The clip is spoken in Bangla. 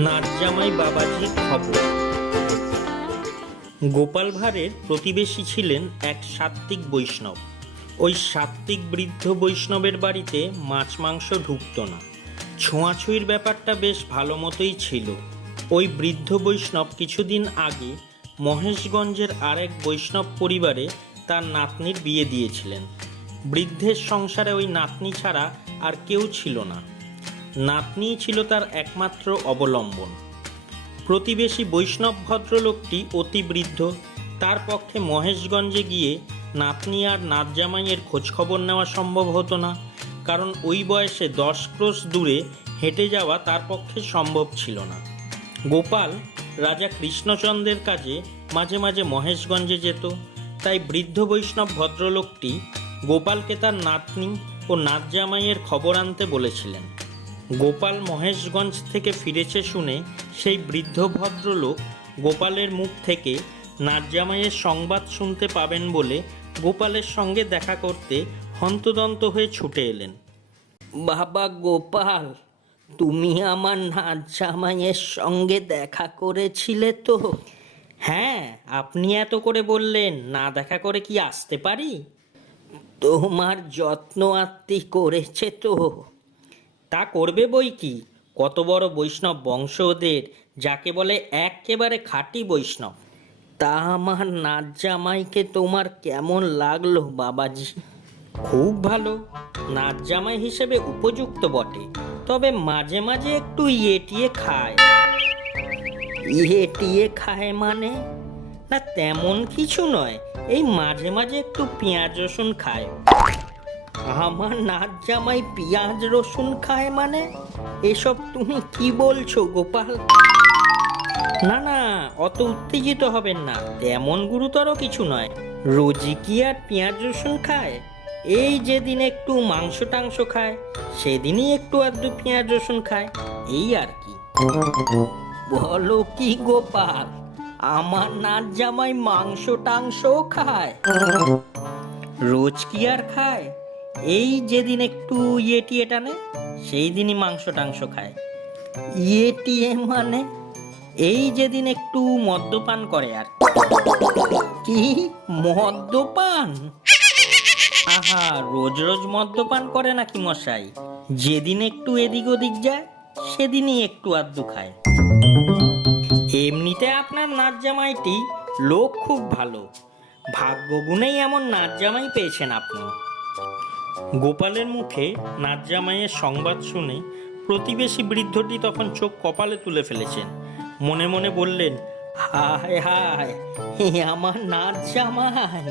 নাটজামাই বাবাজির খবর। গোপাল ভাঁড়ের প্রতিবেশী ছিলেন এক সাত্ত্বিক বৈষ্ণব। ওই সাত্ত্বিক বৃদ্ধ বৈষ্ণবের বাড়িতে মাছ মাংস ঢুকত না। ছোঁয়াছুঁয়ির ব্যাপারটা বেশ ভালো মতোই ছিল। ওই বৃদ্ধ বৈষ্ণব কিছুদিন আগে মহেশগঞ্জের আরেক বৈষ্ণব পরিবারে তার নাতনির বিয়ে দিয়েছিলেন। বৃদ্ধের সংসারে ওই নাতনি ছাড়া আর কেউ ছিল না। নাতনিই ছিল তার একমাত্র অবলম্বন। প্রতিবেশী বৈষ্ণব ভদ্রলোকটি অতি বৃদ্ধ। তার পক্ষে মহেশগঞ্জে গিয়ে নাতনি আর নাতজামাইয়ের খোঁজখবর নেওয়া সম্ভব হতো না, কারণ ওই বয়সে 10 ক্রোশ দূরে হেঁটে যাওয়া তার পক্ষে সম্ভব ছিল না। গোপাল রাজা কৃষ্ণচন্দ্রের কাজে মাঝে মাঝে মহেশগঞ্জে যেত, তাই বৃদ্ধ বৈষ্ণব ভদ্রলোকটি গোপালকে তার নাতনি ও নাতজামাইয়ের খবর আনতে বলেছিলেন। গোপাল মহেশগঞ্জ থেকে ফিরেছে শুনে সেই বৃদ্ধ ভদ্রলোক গোপালের মুখ থেকে নাতজামাইয়ের সংবাদ শুনতে পাবেন বলে গোপালের সঙ্গে দেখা করতে হন্তদন্ত হয়ে ছুটে এলেন। বাবা গোপাল, তুমি আমার নাতজামাইয়ের সঙ্গে দেখা করেছিলে তো? হ্যাঁ, আপনি এত করে বললেন, না দেখা করে কি আসতে পারি? তোমার যত্ন আত্তি করেছে তো? তা করবে বই কি, কত বড় বৈষ্ণব বংশ ওদের, যাকে বলে একেবারে খাঁটি বৈষ্ণব। তা আমার নাতজামাইকে তোমার কেমন লাগলো বাবাজি? খুব ভালো, নাতজামাই হিসেবে উপযুক্ত বটে, তবে মাঝে মাঝে একটু ইয়েটিয়ে খায়। ইয়েটিয়ে খায় মানে? না তেমন কিছু নয়, এই মাঝে মাঝে একটু পেঁয়াজ রসুন খায়। আমার নাতজামাই পেঁয়াজ রসুন খায় মানে? এসব তুমি কি বলছো গোপাল? না না, অত উত্তেজিত হবেন না, তেমন গুরুতর কিছু নয়। রোজই কি আর পেঁয়াজ রসুন খায়? এই যেদিন একটু মাংস টাংস খায় সেদিনই একটু আধটু পেঁয়াজ রসুন খায়, এই আর কি। বলো কি গোপাল, আমার নাতজামাই মাংস টাংসও খায়? রোজ কি আর খায়? এই যেদিন একটু ইয়েটিয়ে টানে সেই দিনই মাংস টাংস খায়। ইয়েটিয়ে মানে? এই যেদিন একটু মদ্যপান করে আর কি। মদ্যপান? আহা, রোজ রোজ মদ্যপান করে নাকি মশাই? যেদিন একটু এদিক ওদিক যায় সেদিনই একটু আধটু খায়। এমনিতে আপনার নাতজামাইটি লোক খুব ভালো, ভাগ্যগুণেই এমন নাতজামাই পেয়েছেন আপনি। গোপালের মুখে নাতজামাইয়ের সংবাদ শুনে প্রতিবেশী বৃদ্ধটি তখন চোখ কপালে তুলে ফেলেছেন। মনে মনে বললেন, হায় হায়, আমার নাতজামাই।